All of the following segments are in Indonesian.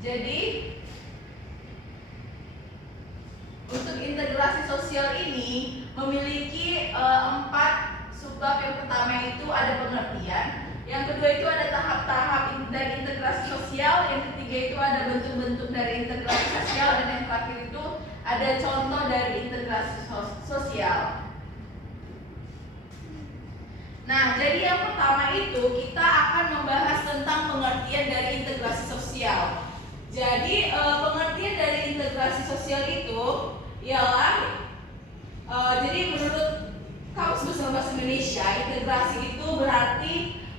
Jadi untuk integrasi sosial ini memiliki 4 subbab. Yang pertama itu ada pengertian, yang kedua itu ada tahap-tahap dari integrasi sosial, yang ketiga itu ada bentuk-bentuk dari integrasi sosial, dan yang terakhir itu ada contoh dari integrasi sosial. Nah, jadi yang pertama itu kita akan membahas tentang pengertian dari integrasi sosial. Jadi pengertian dari integrasi sosial itu ialah jadi menurut Kamus Besar Bahasa Indonesia, integrasi itu berarti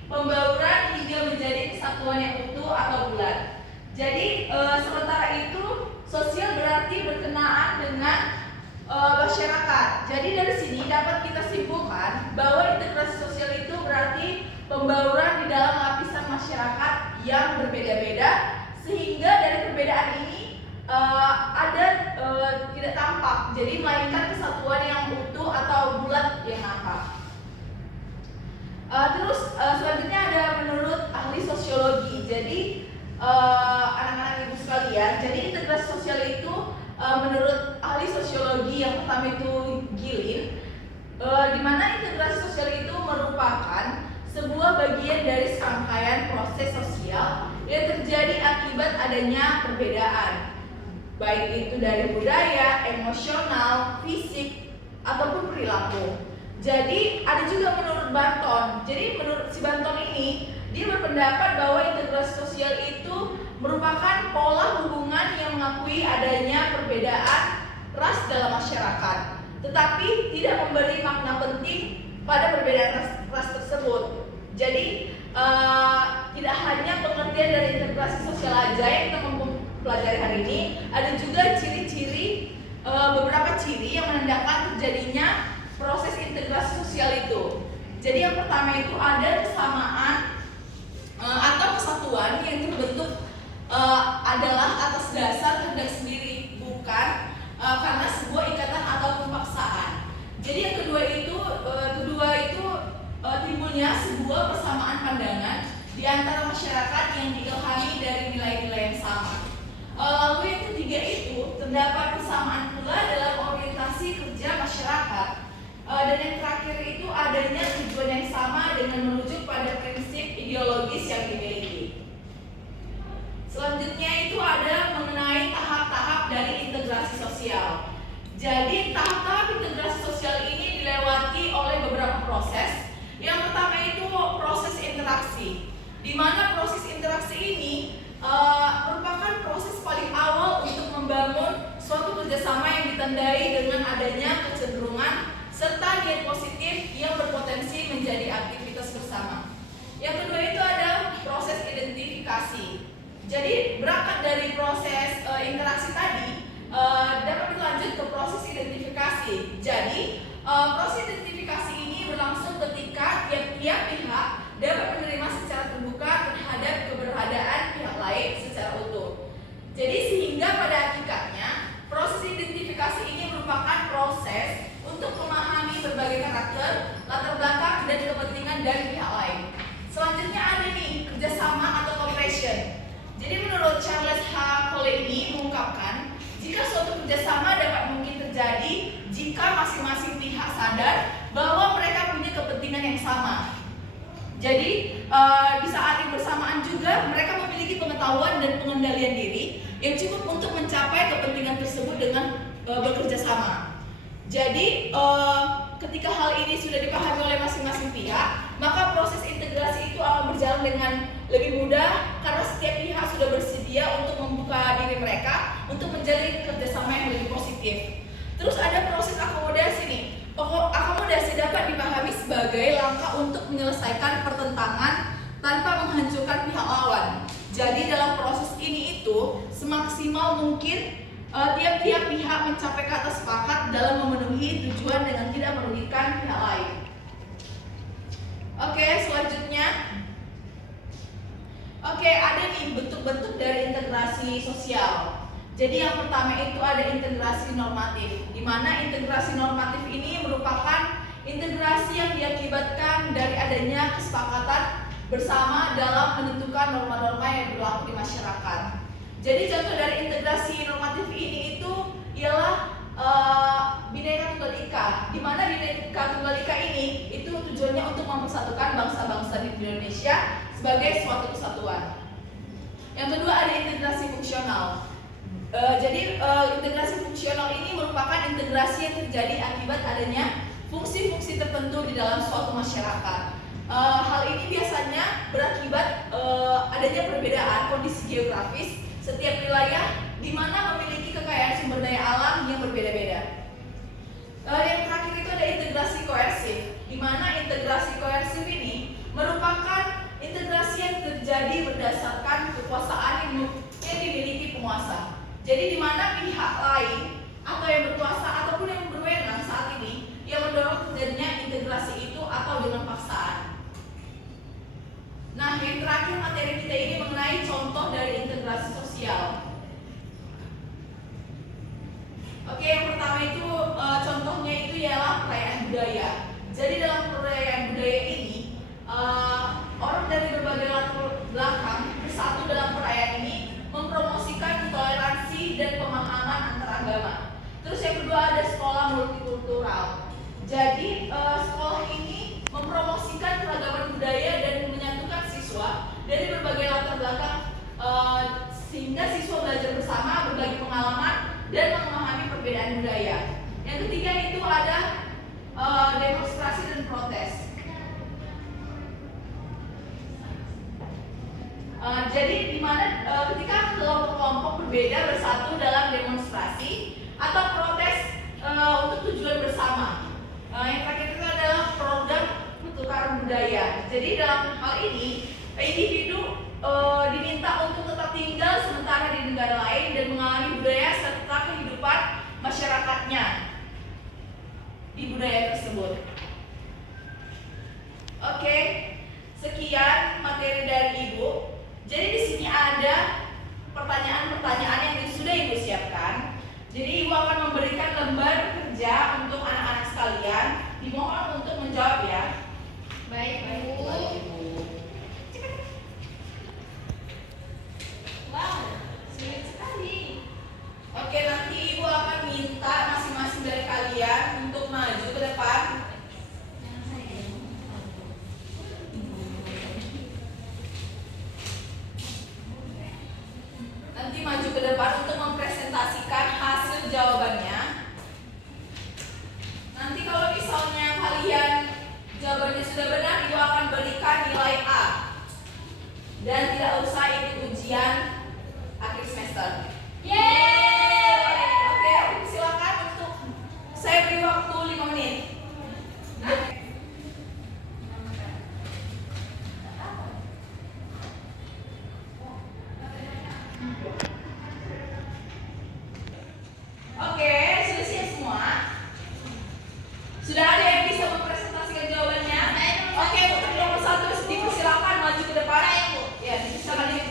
pembauran hingga menjadi kesatuan yang utuh atau bulat. Jadi sementara itu sosial berarti berkenaan dengan masyarakat. Jadi dari sini dapat kita simpulkan bahwa integrasi sosial itu berarti pembauran di dalam lapisan masyarakat yang berbeda-beda, sehingga dari perbedaan ini ada tidak tampak, jadi melainkan kesatuan yang utuh atau bulat yang nampak. Terus selanjutnya ada menurut ahli sosiologi. Jadi anak-anak ibu sekalian, jadi integrasi sosial itu menurut ahli sosiologi yang pertama itu Gilin, di mana integrasi sosial itu merupakan sebuah bagian dari serangkaian proses sosial yang terjadi akibat adanya perbedaan, baik itu dari budaya, emosional, fisik, ataupun perilaku. Jadi ada juga menurut Banton. Jadi menurut si Banton ini, dia berpendapat bahwa integrasi sosial itu merupakan pola hubungan yang mengakui adanya perbedaan ras dalam masyarakat, tetapi tidak memberi makna penting pada perbedaan ras tersebut. Jadi tidak hanya pengertian dari integrasi sosial aja yang kita mempelajari hari ini, ada juga ciri-ciri, beberapa ciri yang menandakan terjadinya proses integrasi sosial itu. Jadi yang pertama itu ada kesamaan atau kesatuan yang terbentuk adalah atas dasar kehendak sendiri, bukan karena sebuah ikatan atau pemaksaan. Jadi yang kedua itu timbulnya sebuah persamaan pandangan di antara masyarakat yang diilhami dari nilai-nilai yang sama. Lalu yang ketiga itu terdapat persamaan pula dalam orientasi kerja masyarakat. Dan yang terakhir itu adanya tujuan yang sama dengan menuju pada prinsip ideologis yang dimiliki. Selanjutnya itu ada mengenai tahap-tahap dari integrasi sosial. Jadi tahap-tahap integrasi sosial ini dilewati oleh beberapa proses. Yang pertama itu proses interaksi, di mana proses interaksi ini merupakan proses paling awal untuk membangun suatu kerjasama yang ditandai dengan adanya kecenderungan serta niat positif yang berpotensi menjadi aktivitas bersama. Yang kedua itu ada proses identifikasi. Jadi berangkat dari proses interaksi tadi dapat berlanjut ke proses identifikasi. Jadi proses identifikasi ini berlangsung ketika tiap-tiap pihak dapat menerima secara terbuka terhadap keberadaan pihak lain secara utuh. Jadi sehingga pada hakikatnya proses identifikasi ini merupakan proses untuk memahami berbagai karakter, latar belakang, dan kepentingan dari pihak lain. Selanjutnya ada nih kerjasama atau cooperation. Jadi menurut Charles H. Coley ini mengungkapkan jika suatu kerjasama dapat mungkin terjadi jika masing-masing pihak sadar bahwa mereka punya kepentingan yang sama. Jadi di saat yang bersamaan juga mereka memiliki pengetahuan dan pengendalian diri yang cukup untuk mencapai kepentingan tersebut dengan bekerja sama. Jadi ketika hal ini sudah dipahami oleh masing-masing pihak, maka proses integrasi itu akan berjalan dengan lebih mudah karena setiap pihak sudah bersedia untuk membuka diri mereka untuk menjalin kerjasama yang lebih positif. Terus ada proses akomodasi nih. Akomodasi dapat dipahami sebagai langkah untuk menyelesaikan pertentangan tanpa menghancurkan pihak lawan. Jadi dalam proses ini itu semaksimal mungkin tiap-tiap pihak mencapai kata sepakat dalam memenuhi tujuan dengan tidak merugikan pihak lain. Oke, selanjutnya. Oke, ada nih bentuk-bentuk dari integrasi sosial. Jadi yang pertama itu ada integrasi normatif, di mana integrasi normatif ini merupakan integrasi yang diakibatkan dari adanya kesepakatan bersama dalam menentukan norma-norma yang berlaku di masyarakat. Jadi contoh dari integrasi normatif ini itu ialah Bhinneka Tunggal Ika, di mana Bhinneka Tunggal Ika ini itu tujuannya untuk mempersatukan bangsa-bangsa di Indonesia sebagai suatu kesatuan. Yang kedua ada integrasi fungsional. Jadi integrasi fungsional ini merupakan integrasi yang terjadi akibat adanya fungsi-fungsi tertentu di dalam suatu masyarakat. Hal ini biasanya berakibat adanya perbedaan kondisi geografis setiap wilayah di mana memiliki kekayaan sumber daya alam yang berbeda-beda. Yang terakhir itu ada integrasi koersif, di mana integrasi koersif ini merupakan integrasi yang terjadi berdasarkan kekuasaan yang dimiliki penguasa. Jadi di mana pihak lain atau yang berkuasa ataupun yang berwenang saat ini yang mendorong terjadinya integrasi itu atau dengan paksaan. Nah, yang terakhir materi kita ini mengenai contoh dari integrasi sosial. Oke, yang pertama itu contohnya itu ialah perayaan budaya. Jadi dalam perayaan budaya ini orang dari berbagai latar belakang bersatu dalam perayaan ini mempromosikan toleransi dan pemahaman antaragama. Terus yang kedua ada sekolah multikultural. Jadi sekolah ini mempromosikan keragaman budaya dan menyatukan siswa dari berbagai latar belakang sehingga siswa belajar bersama, berbagi pengalaman dan memahami perbedaan budaya. Yang ketiga itu ada demonstrasi dan protes. Jadi di mana ketika kelompok-kelompok berbeda bersatu dalam demonstrasi atau protes untuk tujuan bersama. Yang terakhir itu adalah program pertukaran budaya. Jadi dalam hal ini individu diminta untuk tetap tinggal sementara di negara lain dan mengalami budaya serta kehidupan masyarakatnya di budaya tersebut. Oke, sekian materi dari Ibu. Jadi di sini ada pertanyaan-pertanyaan yang sudah Ibu siapkan. Jadi Ibu akan memberikan lembar kerja untuk anak-anak sekalian. Dimohon untuk menjawab ya. Baik, Bu. Wow, sulit sekali. Oke, nanti Ibu akan minta masing-masing dari kalian untuk maju ke depan. Nanti maju ke depan untuk mempresentasikan hasil jawabannya. Nanti kalau misalnya kalian jawabannya sudah benar, Ibu akan berikan nilai A. Dan tidak usah ikut ujian akhir semester. Yeay! Oke, silakan untuk saya beri waktu 5 menit. Oke, sudah siap semua? Sudah ada yang bisa mempresentasikan jawabannya? Oke, untuk nomor 1 dipersilakan maju ke depan. Ya, bisa kalian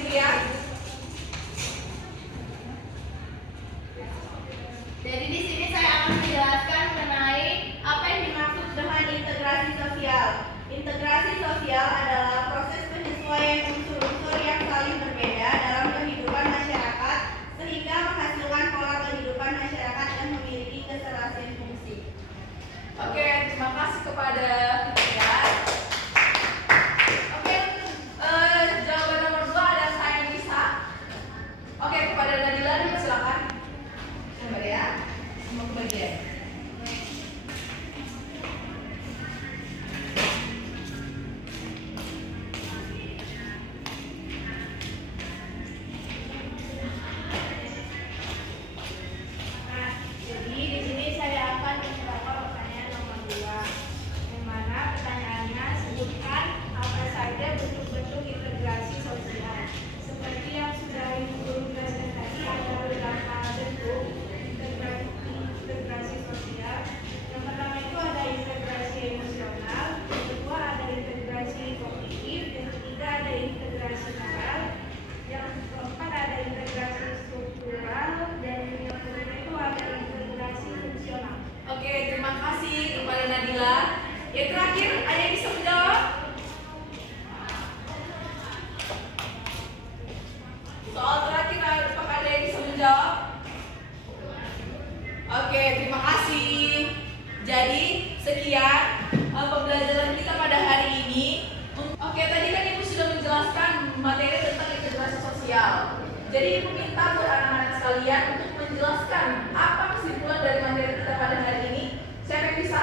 Jadi sekian pembelajaran kita pada hari ini. Oke, tadi kan Ibu sudah menjelaskan materi tentang integrasi sosial. Jadi Ibu minta buat anak-anak sekalian untuk menjelaskan apa kesimpulan dari materi kita pada hari ini. Siapa yang bisa?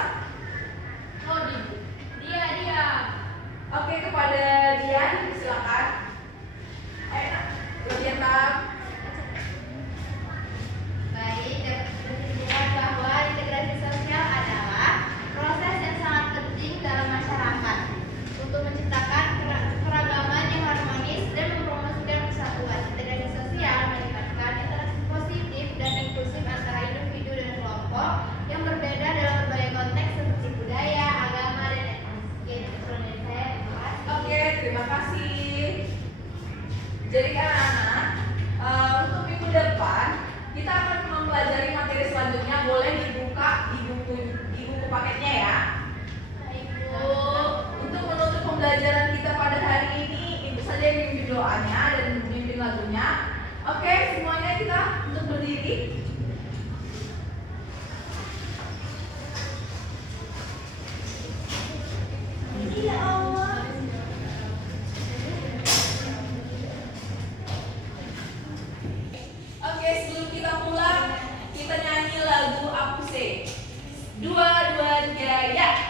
Oh, dia. Oke, kepada Dian, silakan. Ayo, Dian. Baik, dapat kesimpulan bahwa integrasi sosial adalah proses yang sangat penting dalam masyarakat untuk menciptakan keragaman yang harmonis dan mempromosikan persatuan. Integrasi sosial melibatkan interaksi positif dan inklusif antara individu dan kelompok yang berbeda dalam berbagai konteks seperti budaya, agama, dan etnis. Kesimpulan dari saya, terima kasih. Oke, terima kasih. Jadi anak-anak, untuk minggu depan kita akan mempelajari materi selanjutnya. Boleh dibuka di buku paketnya ya. Baik, Bu, untuk menutup pembelajaran kita pada hari ini, Ibu saja yang memimpin doanya dan memimpin lagunya. Oke, semuanya kita untuk berdiri. Ya Allah. Oke, sebelum kita pulang, kita nyanyi lagu Apuse. 2, 2, 3, ya.